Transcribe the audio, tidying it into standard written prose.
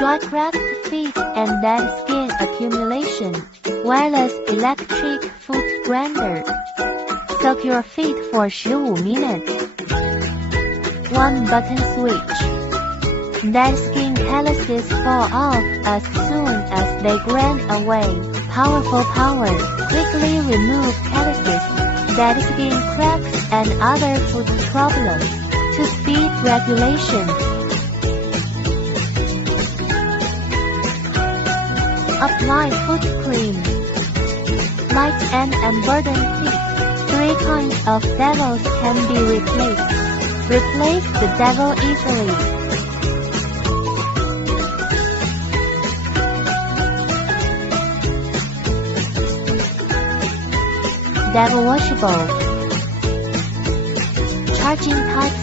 dry cracked feet and dead skin accumulation. Wireless electric foot grinder. Soak your feet for 15 minutes. 1 button switch. Dead skin calluses fall off as soon as they grind away. Powerful power. Quickly remove calluses, dead skin cracks, and other foot problems. 2-speed regulation. Apply foot cream. Light and unburdened feet. 3 kinds of devils can be replaced. Replace the devil easily. Devil washable. Charging type